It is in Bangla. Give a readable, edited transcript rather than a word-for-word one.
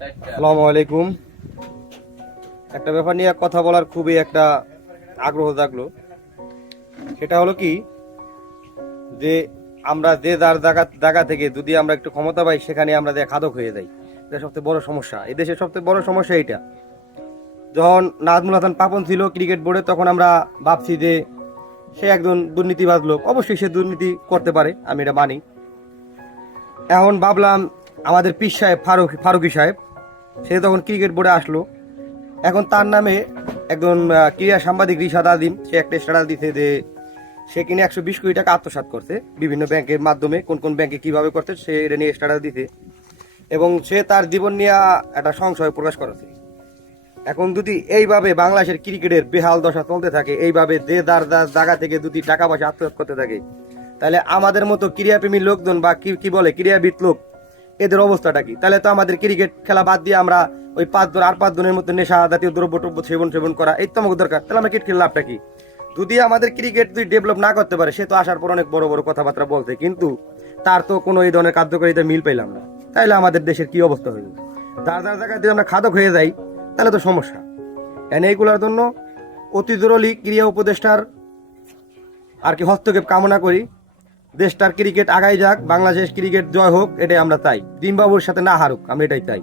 আসসালামু আলাইকুম। একটা ব্যাপার নিয়ে কথা বলার খুবই একটা আগ্রহ জাগলো। সেটা হলো কি, যে আমরা যে যার জায়গা থেকে যদি আমরা একটু ক্ষমতা পাই, সেখানে আমরা যে খাদক হয়ে যাই। এটা সবচেয়ে বড় সমস্যা, এই দেশের সবচেয়ে বড় সমস্যা এইটা। যখন নাজমুল হাসান পাপন ছিল ক্রিকেট বোর্ডে, তখন আমরা ভাবছি যে সে একজন দুর্নীতিবাজ লোক, অবশ্যই সে দুর্নীতি করতে পারে, আমি এটা মানি। এখন ভাবলাম আমাদের পীর সাহেব ফারুকি সাহেব, সে তখন ক্রিকেট বোর্ডে আসলো। এখন তার নামে একজন ক্রীড়া সাংবাদিক রিশাদ আজিম, সে একটা স্ট্যাটাস দিছে যে সে কিনে 120 কোটি টাকা আত্মসাৎ করছে বিভিন্ন ব্যাংকের মাধ্যমে, কোন কোন ব্যাংকে কিভাবে করছে সে এটা নিয়ে স্ট্যাটাস দিছে, এবং সে তার জীবন নিয়ে একটা সংশয় প্রকাশ করেছে। এখন যদি এইভাবে বাংলাদেশের ক্রিকেটের বেহাল দশা চলতে থাকে, এইভাবে যে যার যার জায়গা থেকে যদি টাকা পয়সা আত্মসাৎ করতে থাকে, তাহলে আমাদের মতো ক্রীড়াপ্রেমী লোকজন বা কি বলে ক্রীড়াবিদ লোক, এদের অবস্থাটা কি? তাহলে তো আমাদের ক্রিকেট খেলা বাদ দিয়ে আমরা ওই 5 জন আর 5 জনের মধ্যে নেশা জাতীয় দ্রব্য সেবন করা, এই তো আমাকে দরকার। তাহলে আমরা ক্রিকেট খেলে লাভটা কি? যদি আমাদের ক্রিকেট যদি ডেভেলপ না করতে পারে, সে তো আসার পর অনেক বড় বড় কথাবার্তা বলছে, কিন্তু তার তো কোনো এই ধরনের কার্যকারিতা মিল পেলাম না। তাইলে আমাদের দেশের কি অবস্থা হইব? যার যার জায়গায় যদি আমরা খাদক হয়ে যাই, তাহলে তো সমস্যা। এনে এইগুলোর জন্য অতি জরুরি ক্রীড়া উপদেষ্টার হস্তক্ষেপ কামনা করি। দেশটার ক্রিকেট আগাই যাক, বাংলাদেশ ক্রিকেট জয় হোক, এটাই আমরা চাই। জিম্বাবুয়ের সাথে না হারুক, আমি এটাই চাই।